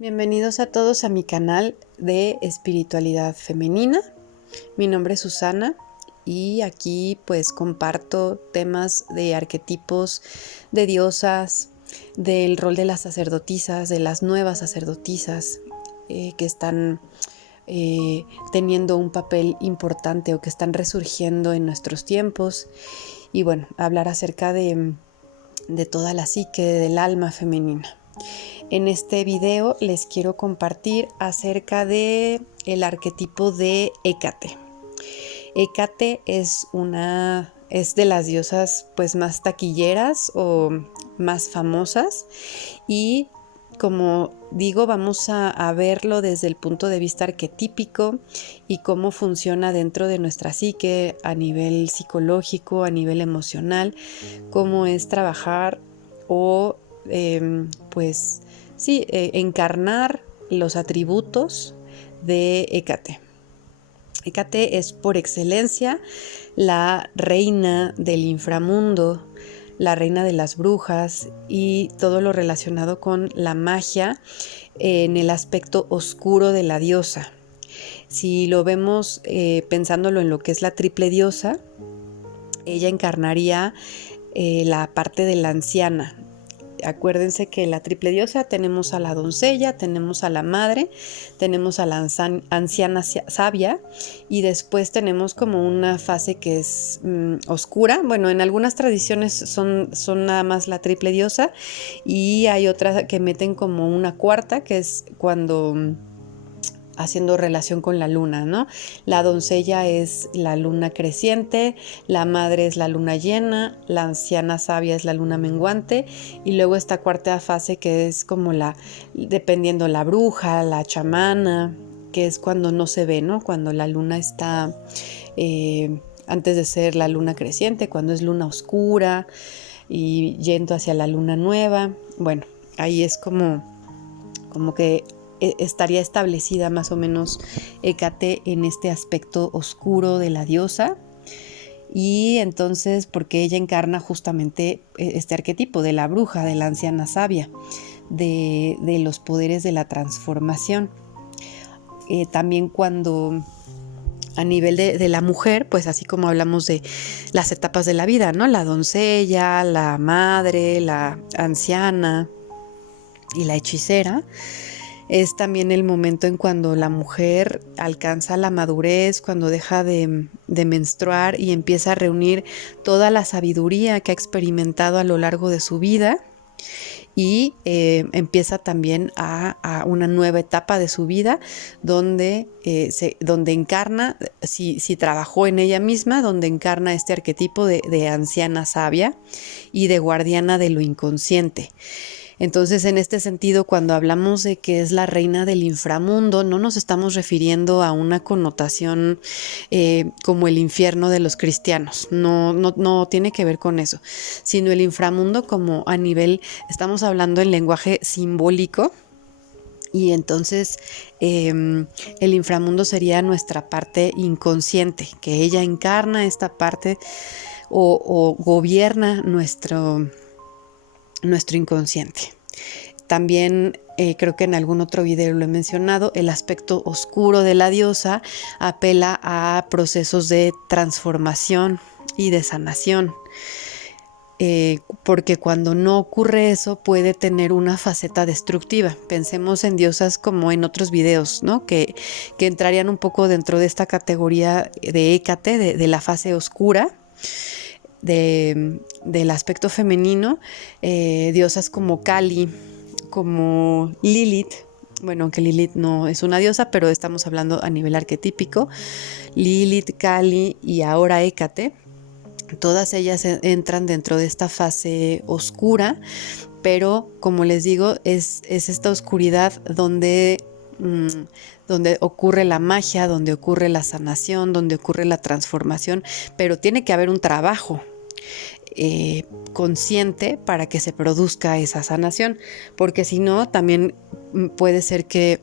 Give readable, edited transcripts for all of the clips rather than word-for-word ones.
Bienvenidos a todos a mi canal de espiritualidad femenina. Mi nombre es Susana y aquí pues comparto temas de arquetipos de diosas, del rol de las sacerdotisas, de las nuevas sacerdotisas que están teniendo un papel importante o que están resurgiendo en nuestros tiempos. Y bueno, hablar acerca de toda la psique, del alma femenina. En este video les quiero compartir acerca de el arquetipo de Hécate. Hécate es de las diosas pues más taquilleras o más famosas y como digo, vamos a verlo desde el punto de vista arquetípico y cómo funciona dentro de nuestra psique a nivel psicológico, a nivel emocional, cómo es trabajar o encarnar los atributos de Hécate. Hécate es por excelencia la reina del inframundo, la reina de las brujas y todo lo relacionado con la magia en el aspecto oscuro de la diosa. Si lo vemos pensándolo en lo que es la triple diosa, ella encarnaría la parte de la anciana. Acuérdense que la triple diosa tenemos a la doncella, tenemos a la madre, tenemos a la anciana sabia y después tenemos como una fase que es oscura. Bueno, en algunas tradiciones son nada más la triple diosa y hay otras que meten como una cuarta, que es cuando haciendo relación con la luna, ¿no? La doncella es la luna creciente, la madre es la luna llena, la anciana sabia es la luna menguante y luego esta cuarta fase que es como dependiendo la bruja, la chamana, que es cuando no se ve, ¿no? Cuando la luna está antes de ser la luna creciente, cuando es luna oscura y yendo hacia la luna nueva. Bueno, ahí es como que estaría establecida más o menos Hécate en este aspecto oscuro de la diosa. Y entonces, porque ella encarna justamente este arquetipo de la bruja, de la anciana sabia, de los poderes de la transformación. También cuando a nivel de la mujer, pues así como hablamos de las etapas de la vida, ¿no? La doncella, la madre, la anciana y la hechicera. Es también el momento en cuando la mujer alcanza la madurez, cuando deja de menstruar y empieza a reunir toda la sabiduría que ha experimentado a lo largo de su vida y empieza también a una nueva etapa de su vida donde encarna, si trabajó en ella misma, donde encarna este arquetipo de anciana sabia y de guardiana de lo inconsciente. Entonces, en este sentido, cuando hablamos de que es la reina del inframundo, no nos estamos refiriendo a una connotación como el infierno de los cristianos. No tiene que ver con eso, sino el inframundo como a nivel, estamos hablando en lenguaje simbólico. Y entonces el inframundo sería nuestra parte inconsciente, que ella encarna esta parte o gobierna nuestro inconsciente. También creo que en algún otro video lo he mencionado, el aspecto oscuro de la diosa apela a procesos de transformación y de sanación. Porque cuando no ocurre eso puede tener una faceta destructiva. Pensemos en diosas como en otros videos, ¿no? Que entrarían un poco dentro de esta categoría de Hécate, de la fase oscura. Del aspecto femenino, diosas como Kali, como Lilith. Bueno, aunque Lilith no es una diosa, pero estamos hablando a nivel arquetípico. Lilith, Kali y ahora Hécate, todas ellas entran dentro de esta fase oscura, pero como les digo, es esta oscuridad donde ocurre la magia, donde ocurre la sanación, donde ocurre la transformación, pero tiene que haber un trabajo consciente para que se produzca esa sanación, porque si no, también puede ser que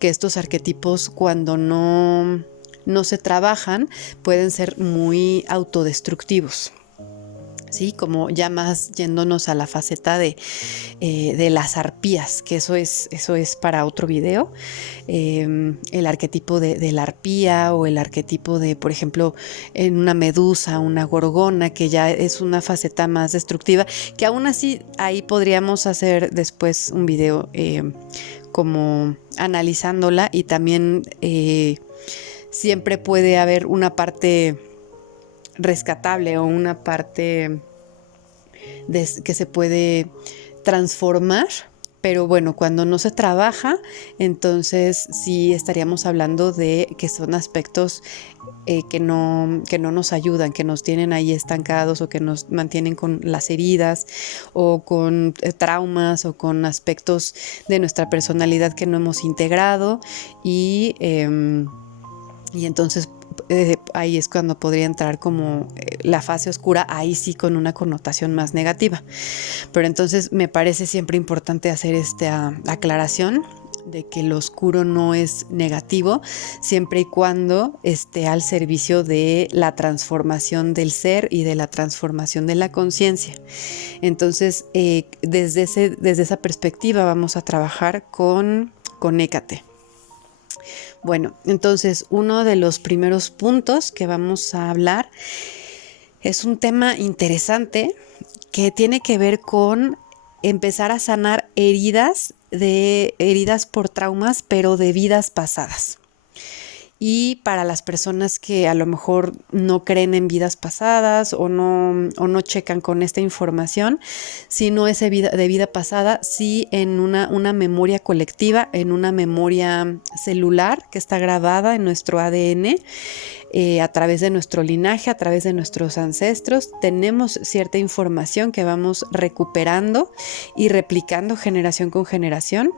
estos arquetipos cuando no se trabajan pueden ser muy autodestructivos. Sí, como ya más yéndonos a la faceta de las arpías, que eso es para otro video. El arquetipo de la arpía o el arquetipo de, por ejemplo, en una medusa, una gorgona, que ya es una faceta más destructiva, que aún así ahí podríamos hacer después un video como analizándola, y también siempre puede haber una parte rescatable o una parte que se puede transformar, pero bueno, cuando no se trabaja, entonces sí estaríamos hablando de que son aspectos que no nos ayudan, que nos tienen ahí estancados, o que nos mantienen con las heridas, o con traumas, o con aspectos de nuestra personalidad que no hemos integrado, y entonces ahí es cuando podría entrar como la fase oscura, ahí sí con una connotación más negativa. Pero entonces me parece siempre importante hacer esta aclaración de que lo oscuro no es negativo, siempre y cuando esté al servicio de la transformación del ser y de la transformación de la conciencia. Entonces, desde esa perspectiva vamos a trabajar con Hécate. Bueno, entonces uno de los primeros puntos que vamos a hablar es un tema interesante que tiene que ver con empezar a sanar heridas por traumas, pero de vidas pasadas. Y para las personas que a lo mejor no creen en vidas pasadas o no checan con esta información, si no es de vida pasada, sí en una memoria colectiva, en una memoria celular que está grabada en nuestro ADN, a través de nuestro linaje, a través de nuestros ancestros, tenemos cierta información que vamos recuperando y replicando generación con generación.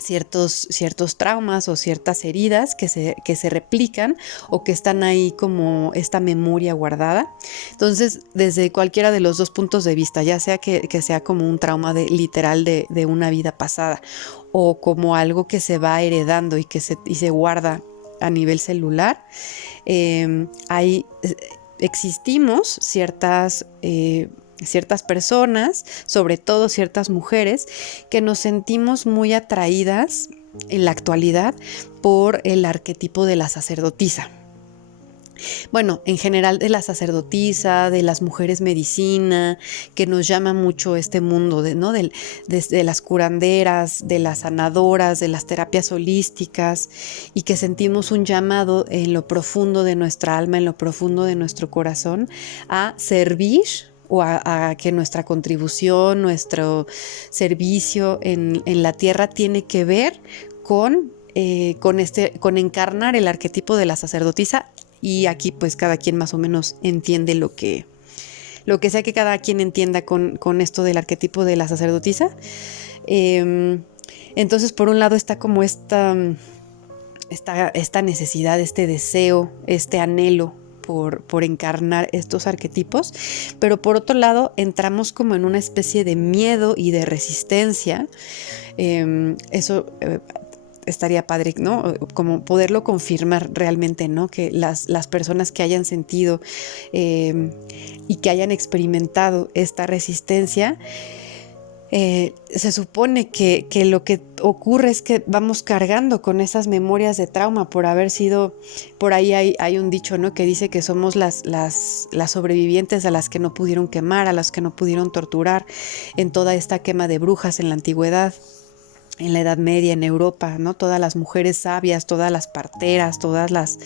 Ciertos traumas o ciertas heridas que se replican o que están ahí como esta memoria guardada. Entonces, desde cualquiera de los dos puntos de vista, ya sea que sea como un trauma literal de una vida pasada, o como algo que se va heredando y se guarda a nivel celular, existimos ciertas personas, sobre todo ciertas mujeres, que nos sentimos muy atraídas en la actualidad por el arquetipo de la sacerdotisa. Bueno, en general de la sacerdotisa, de las mujeres medicina, que nos llama mucho este mundo de las curanderas, de las sanadoras, de las terapias holísticas, y que sentimos un llamado en lo profundo de nuestra alma, en lo profundo de nuestro corazón, a servir, o a que nuestra contribución, nuestro servicio en la tierra tiene que ver con encarnar el arquetipo de la sacerdotisa. Y aquí pues cada quien más o menos entiende lo que sea que cada quien entienda con esto del arquetipo de la sacerdotisa. Entonces, por un lado está como esta necesidad, este deseo, este anhelo por encarnar estos arquetipos, pero por otro lado entramos como en una especie de miedo y de resistencia. Eso estaría padre, ¿no? Como poderlo confirmar realmente, ¿no? Que las personas que hayan sentido y que hayan experimentado esta resistencia, se supone que lo que ocurre es que vamos cargando con esas memorias de trauma por haber sido, por ahí hay un dicho, ¿no? Que dice que somos las sobrevivientes a las que no pudieron quemar, a las que no pudieron torturar en toda esta quema de brujas en la antigüedad, en la Edad Media, en Europa, ¿no? Todas las mujeres sabias, todas las parteras, todas las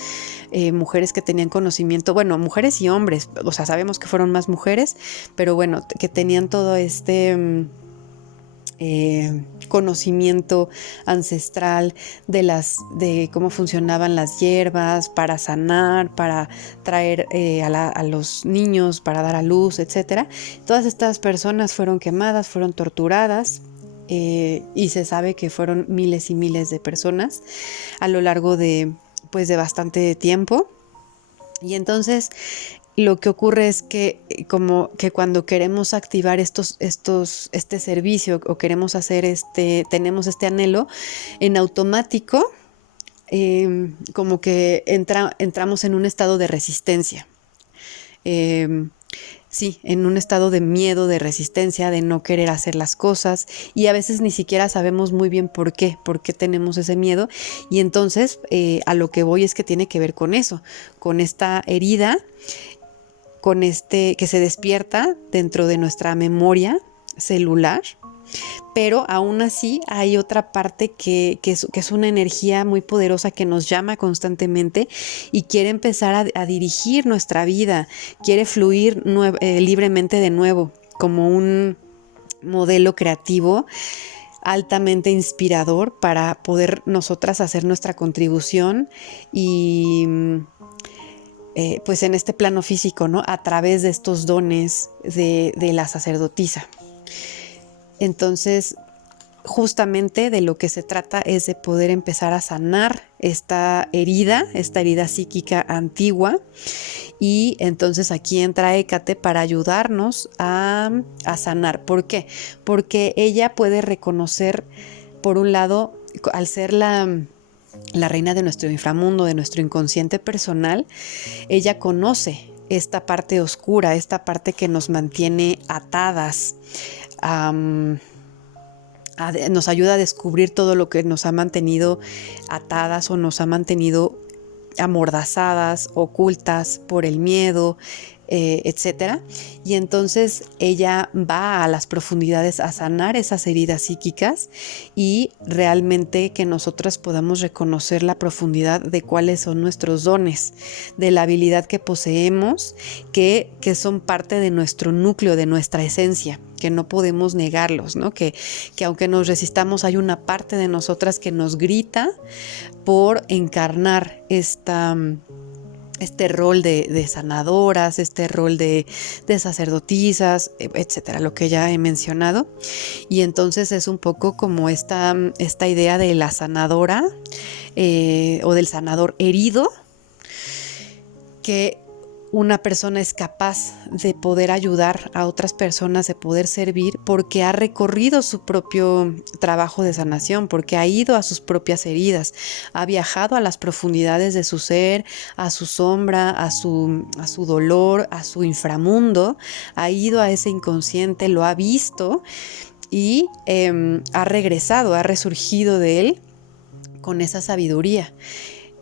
mujeres que tenían conocimiento, bueno, mujeres y hombres, o sea, sabemos que fueron más mujeres, pero bueno, que tenían todo este conocimiento ancestral de cómo funcionaban las hierbas para sanar, para traer a los niños, para dar a luz, etcétera. Todas estas personas fueron quemadas, fueron torturadas. Y se sabe que fueron miles y miles de personas a lo largo de bastante tiempo. Y entonces lo que ocurre es que como que cuando queremos activar este servicio o queremos hacer tenemos este anhelo, en automático como que entramos en un estado de resistencia. sí, en un estado de miedo, de resistencia, de no querer hacer las cosas, y a veces ni siquiera sabemos muy bien por qué tenemos ese miedo. Y entonces a lo que voy es que tiene que ver con eso, con esta herida, con este que se despierta dentro de nuestra memoria celular. Pero aún así hay otra parte que es una energía muy poderosa que nos llama constantemente y quiere empezar a dirigir nuestra vida, quiere fluir libremente de nuevo, como un modelo creativo altamente inspirador para poder nosotras hacer nuestra contribución y pues en este plano físico, ¿no? A través de estos dones de la sacerdotisa. Entonces, justamente de lo que se trata es de poder empezar a sanar esta herida psíquica antigua. Y entonces aquí entra Hécate para ayudarnos a sanar. ¿Por qué? Porque ella puede reconocer, por un lado, al ser la reina de nuestro inframundo, de nuestro inconsciente personal, ella conoce esta parte oscura, esta parte que nos mantiene atadas. Nos ayuda a descubrir todo lo que nos ha mantenido atadas o nos ha mantenido amordazadas, ocultas por el miedo, etcétera. Y entonces ella va a las profundidades a sanar esas heridas psíquicas y realmente que nosotras podamos reconocer la profundidad de cuáles son nuestros dones, de la habilidad que poseemos, que son parte de nuestro núcleo, de nuestra esencia, que no podemos negarlos, ¿no? Que aunque nos resistamos, hay una parte de nosotras que nos grita por encarnar este rol de sanadoras, este rol de sacerdotisas, etcétera, lo que ya he mencionado. Y entonces es un poco como esta idea de la sanadora o del sanador herido, que una persona es capaz de poder ayudar a otras personas, de poder servir, porque ha recorrido su propio trabajo de sanación, porque ha ido a sus propias heridas, ha viajado a las profundidades de su ser, a su sombra, a su dolor, a su inframundo, ha ido a ese inconsciente, lo ha visto y ha regresado, ha resurgido de él con esa sabiduría.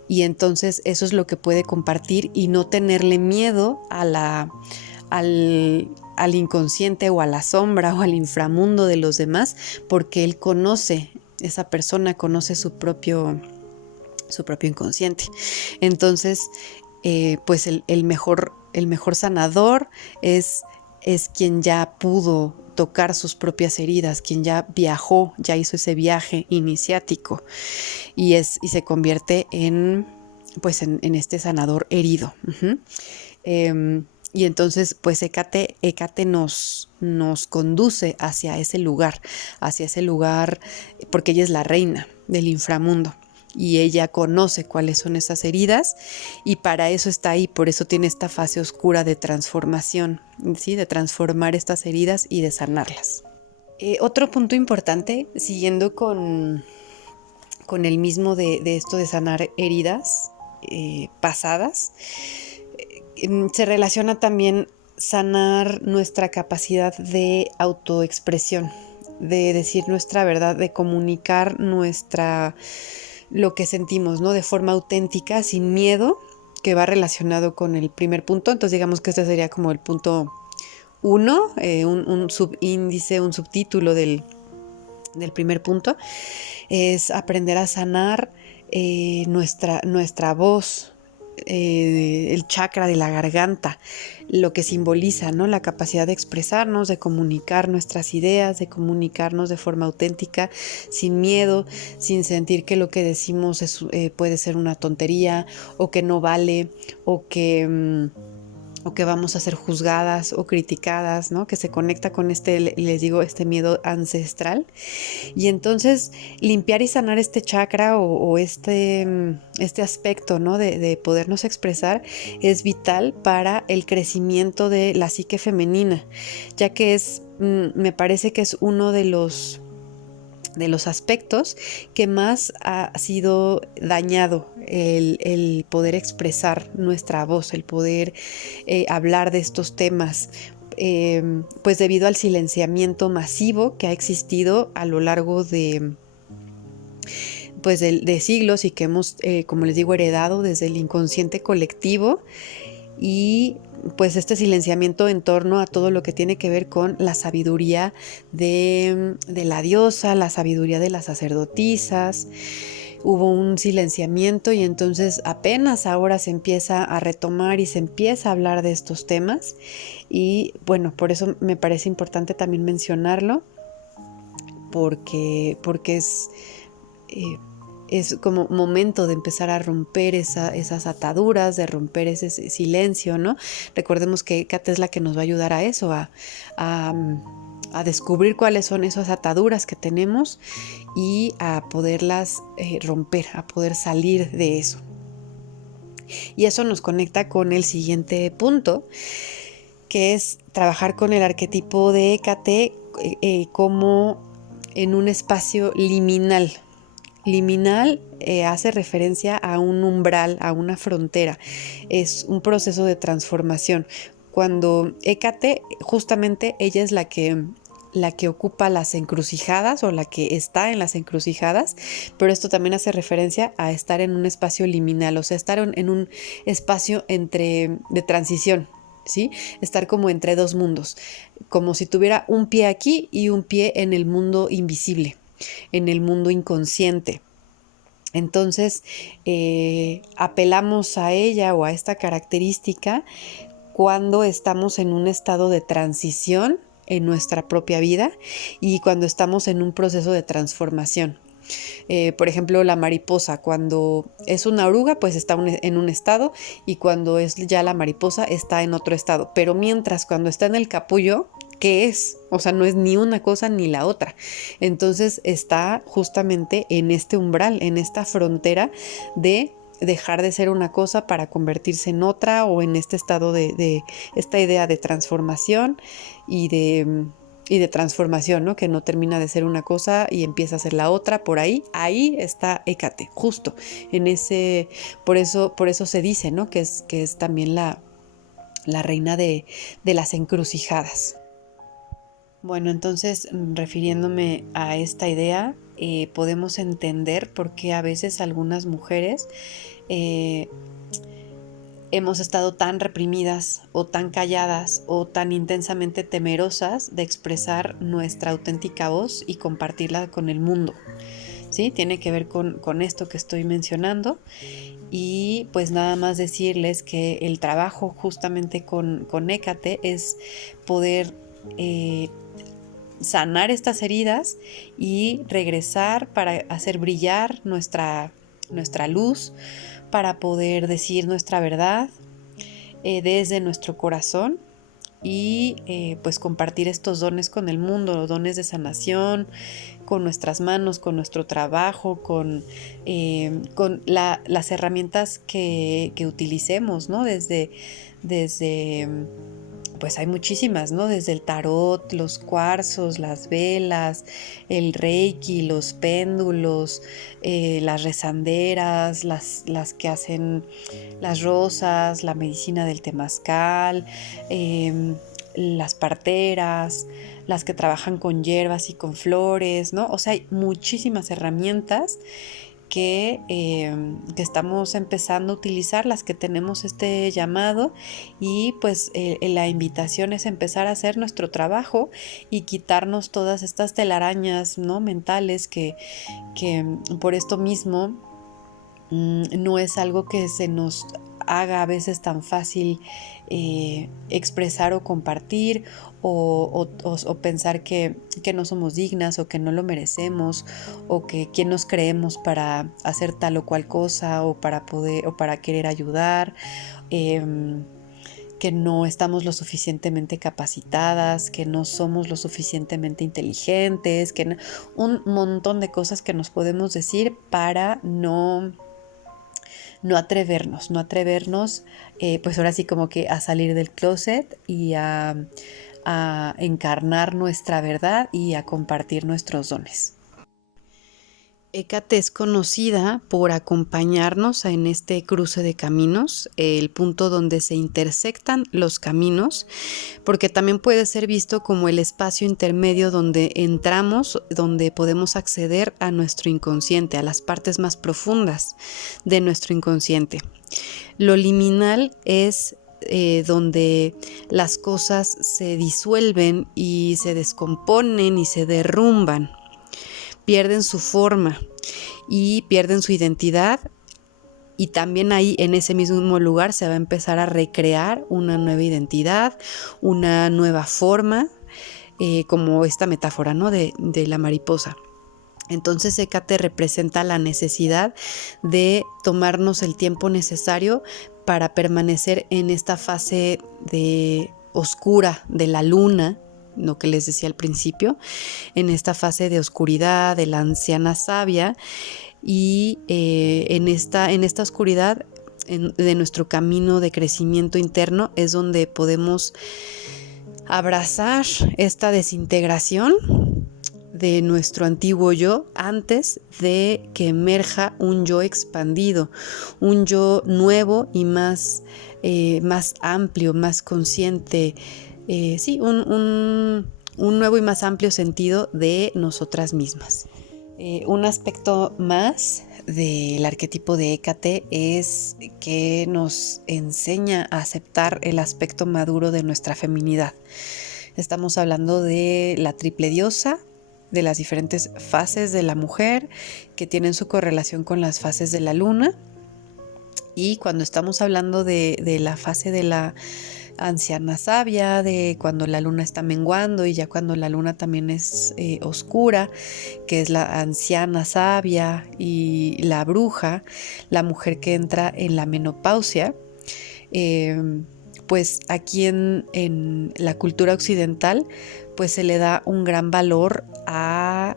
Y entonces eso es lo que puede compartir y no tenerle miedo al inconsciente o a la sombra o al inframundo de los demás, porque él conoce, esa persona conoce su propio inconsciente. Entonces, pues el mejor sanador es quien ya pudo tocar sus propias heridas, quien ya viajó, ya hizo ese viaje iniciático y se convierte en este sanador herido. Y entonces pues Hécate nos conduce hacia ese lugar, porque ella es la reina del inframundo. Y ella conoce cuáles son esas heridas y para eso está ahí, por eso tiene esta fase oscura de transformación, ¿sí? De transformar estas heridas y de sanarlas. Otro punto importante, siguiendo con el mismo de esto de sanar heridas pasadas, se relaciona también sanar nuestra capacidad de autoexpresión, de decir nuestra verdad, de comunicar lo que sentimos, ¿no? De forma auténtica, sin miedo, que va relacionado con el primer punto. Entonces digamos que este sería como el punto 1, un subíndice, un subtítulo del primer punto, es aprender a sanar nuestra voz, el chakra de la garganta, lo que simboliza, ¿no? La capacidad de expresarnos, de comunicar nuestras ideas, de comunicarnos de forma auténtica, sin miedo, sin sentir que lo que decimos puede ser una tontería o que no vale o que vamos a ser juzgadas o criticadas, ¿no? Que se conecta con les digo, este miedo ancestral. Y entonces limpiar y sanar este chakra o este aspecto, ¿no? de podernos expresar es vital para el crecimiento de la psique femenina, ya que me parece que es uno de los de los aspectos que más ha sido dañado el poder expresar nuestra voz, el poder hablar de estos temas, pues debido al silenciamiento masivo que ha existido a lo largo de siglos y que hemos, como les digo, heredado desde el inconsciente colectivo. Y pues este silenciamiento en torno a todo lo que tiene que ver con la sabiduría de la diosa, la sabiduría de las sacerdotisas. Hubo un silenciamiento y entonces apenas ahora se empieza a retomar y se empieza a hablar de estos temas. Y bueno, por eso me parece importante también mencionarlo, porque es como momento de empezar a romper esas ataduras, de romper ese silencio, ¿no? Recordemos que Hécate es la que nos va a ayudar a eso, a descubrir cuáles son esas ataduras que tenemos y a poderlas romper, a poder salir de eso. Y eso nos conecta con el siguiente punto, que es trabajar con el arquetipo de Hécate como en un espacio liminal. Liminal hace referencia a un umbral, a una frontera. Es un proceso de transformación. Cuando Hécate, justamente ella es la que ocupa las encrucijadas o la que está en las encrucijadas, pero esto también hace referencia a estar en un espacio liminal, o sea, estar en un espacio de transición, ¿sí? Estar como entre dos mundos, como si tuviera un pie aquí y un pie en el mundo invisible, en el mundo inconsciente. Entonces, apelamos a ella o a esta característica cuando estamos en un estado de transición en nuestra propia vida y cuando estamos en un proceso de transformación. Por ejemplo, la mariposa, cuando es una oruga, pues está en un estado, y cuando es ya la mariposa está en otro estado. Pero mientras cuando está en el capullo, ¿qué es? O sea, no es ni una cosa ni la otra. Entonces está justamente en este umbral, en esta frontera de dejar de ser una cosa para convertirse en otra, o en este estado de esta idea de transformación y de transformación, ¿no? Que no termina de ser una cosa y empieza a ser la otra. Por ahí está Hécate, justo en ese, por eso se dice, ¿no? Que es también la reina de las encrucijadas. Bueno, entonces, refiriéndome a esta idea, podemos entender por qué a veces algunas mujeres hemos estado tan reprimidas o tan calladas o tan intensamente temerosas de expresar nuestra auténtica voz y compartirla con el mundo. ¿Sí? Tiene que ver con esto que estoy mencionando. Y pues nada más decirles que el trabajo justamente con Hécate es poder sanar estas heridas y regresar para hacer brillar nuestra luz, para poder decir nuestra verdad desde nuestro corazón y pues compartir estos dones con el mundo, los dones de sanación, con nuestras manos, con nuestro trabajo, con las herramientas que utilicemos, ¿no? Desde pues hay muchísimas, ¿no? Desde el tarot, los cuarzos, las velas, el reiki, los péndulos, las rezanderas, las que hacen las rosas, la medicina del temazcal, las parteras, las que trabajan con hierbas y con flores, ¿no? O sea, hay muchísimas herramientas que estamos empezando a utilizar, las que tenemos este llamado, y pues la invitación es empezar a hacer nuestro trabajo y quitarnos todas estas telarañas, ¿no? mentales que por esto mismo no es algo que se nos haga a veces tan fácil expresar o compartir, o pensar que no somos dignas, o que no lo merecemos, o que quién nos creemos para hacer tal o cual cosa, o para poder, o para querer ayudar, que no estamos lo suficientemente capacitadas, que no somos lo suficientemente inteligentes, un montón de cosas que nos podemos decir para no atrevernos, pues ahora sí como que a salir del closet y a encarnar nuestra verdad y a compartir nuestros dones. Hécate es conocida por acompañarnos en este cruce de caminos, el punto donde se intersectan los caminos, porque también puede ser visto como el espacio intermedio donde entramos, donde podemos acceder a nuestro inconsciente, a las partes más profundas de nuestro inconsciente. Lo liminal es donde las cosas se disuelven y se descomponen y se derrumban, pierden su forma y pierden su identidad, y también ahí en ese mismo lugar se va a empezar a recrear una nueva identidad, una nueva forma, como esta metáfora, ¿no? de la mariposa. Entonces Hécate representa la necesidad de tomarnos el tiempo necesario para permanecer en esta fase de oscura de la luna, lo que les decía al principio, en esta fase de oscuridad de la anciana sabia, y en esta oscuridad de nuestro camino de crecimiento interno es donde podemos abrazar esta desintegración de nuestro antiguo yo antes de que emerja un yo expandido, un yo nuevo y más amplio, más consciente, sí, un nuevo y más amplio sentido de nosotras mismas. Un aspecto más del arquetipo de Hécate es que nos enseña a aceptar el aspecto maduro de nuestra feminidad. Estamos hablando de la triple diosa, de las diferentes fases de la mujer que tienen su correlación con las fases de la luna. Y cuando estamos hablando de la fase de la anciana sabia, de cuando la luna está menguando y ya cuando la luna también es oscura, que es la anciana sabia, y la bruja, la mujer que entra en la menopausia, pues aquí en la cultura occidental pues se le da un gran valor a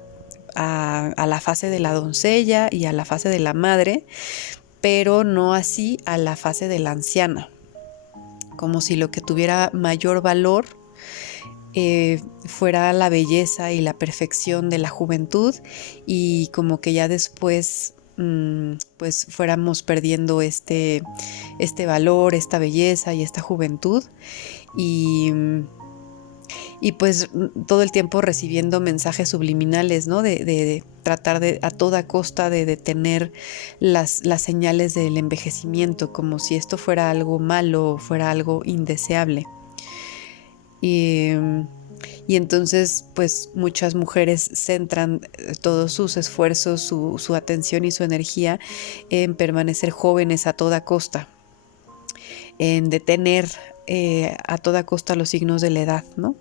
la fase de la doncella y a la fase de la madre, pero no así a la fase de la anciana, como si lo que tuviera mayor valor fuera la belleza y la perfección de la juventud, y como que ya después pues fuéramos perdiendo este valor, esta belleza y esta juventud, y pues todo el tiempo recibiendo mensajes subliminales, ¿no? De tratar de a toda costa de detener las señales del envejecimiento, como si esto fuera algo malo, fuera algo indeseable. Y entonces pues muchas mujeres centran todos sus esfuerzos, su atención y su energía en permanecer jóvenes a toda costa, en detener a toda costa los signos de la edad, ¿no?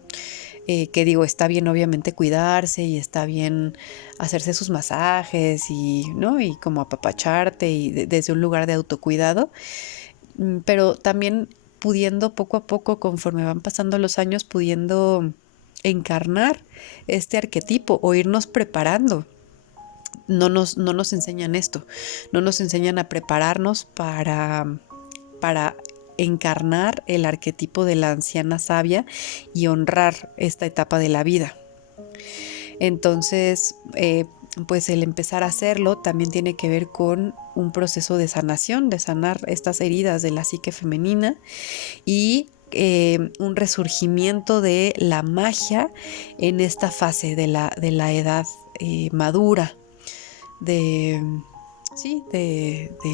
Que digo, está bien obviamente cuidarse y está bien hacerse sus masajes y, ¿no? Y como apapacharte y desde un lugar de autocuidado, pero también pudiendo poco a poco, conforme van pasando los años, pudiendo encarnar este arquetipo o irnos preparando. No nos enseñan esto, no nos enseñan a prepararnos para encarnar el arquetipo de la anciana sabia y honrar esta etapa de la vida. Entonces, pues el empezar a hacerlo también tiene que ver con un proceso de sanación, de sanar estas heridas de la psique femenina, y un resurgimiento de la magia en esta fase de la edad madura, de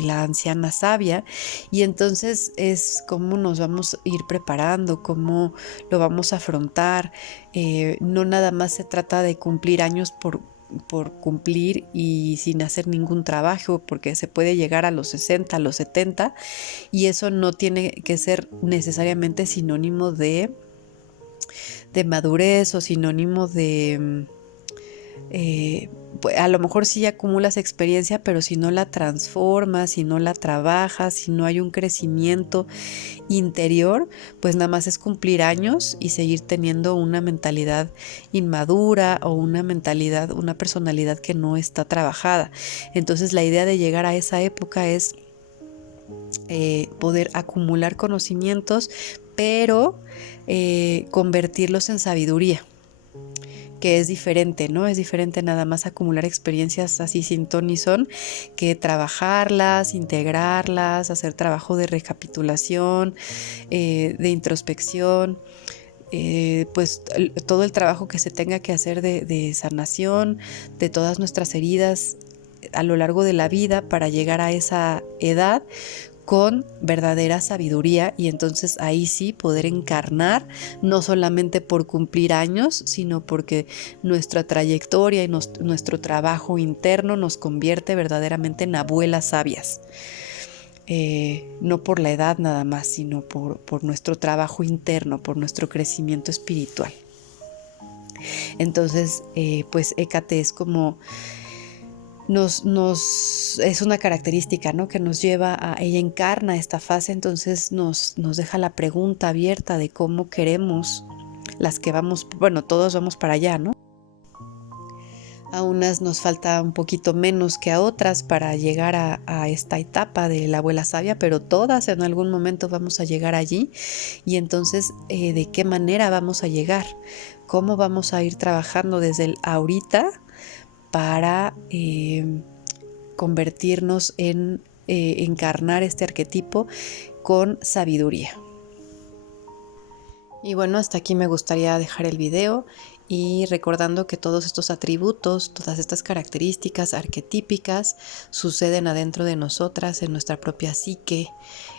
la anciana sabia. Y entonces es cómo nos vamos a ir preparando, cómo lo vamos a afrontar. No nada más se trata de cumplir años por cumplir y sin hacer ningún trabajo, porque se puede llegar a los 60, a los 70, y eso no tiene que ser necesariamente sinónimo de madurez o sinónimo de pues a lo mejor sí acumulas experiencia, pero si no la transformas, si no la trabajas, si no hay un crecimiento interior, pues nada más es cumplir años y seguir teniendo una mentalidad inmadura o una personalidad que no está trabajada. Entonces la idea de llegar a esa época es poder acumular conocimientos, pero convertirlos en sabiduría. que es diferente, ¿no? Es diferente nada más acumular experiencias así sin ton ni son, que trabajarlas, integrarlas, hacer trabajo de recapitulación, de introspección, pues todo el trabajo que se tenga que hacer de sanación de todas nuestras heridas a lo largo de la vida para llegar a esa edad con verdadera sabiduría, y entonces ahí sí poder encarnar, no solamente por cumplir años, sino porque nuestra trayectoria y nuestro trabajo interno nos convierte verdaderamente en abuelas sabias. No por la edad nada más, sino por nuestro trabajo interno, por nuestro crecimiento espiritual. Entonces, pues Hécate es como es una característica, ¿no?, que nos lleva ella encarna esta fase, entonces nos deja la pregunta abierta de cómo queremos las que vamos, bueno, todos vamos para allá, ¿no? A unas nos falta un poquito menos que a otras para llegar a esta etapa de la abuela sabia, pero todas en algún momento vamos a llegar allí. Y entonces, ¿de qué manera vamos a llegar? ¿Cómo vamos a ir trabajando desde el ahorita para convertirnos en encarnar este arquetipo con sabiduría? Y bueno, hasta aquí me gustaría dejar el video, y recordando que todos estos atributos, todas estas características arquetípicas suceden adentro de nosotras, en nuestra propia psique,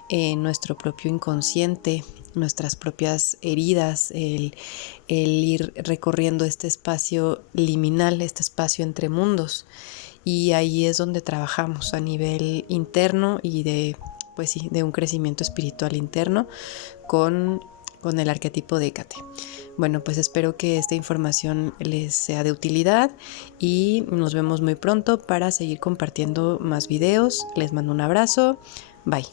en nuestro propio inconsciente, nuestras propias heridas, el ir recorriendo este espacio liminal, este espacio entre mundos. Y ahí es donde trabajamos a nivel interno y pues sí, de un crecimiento espiritual interno con el arquetipo de Hécate. Bueno, pues espero que esta información les sea de utilidad y nos vemos muy pronto para seguir compartiendo más videos. Les mando un abrazo. Bye.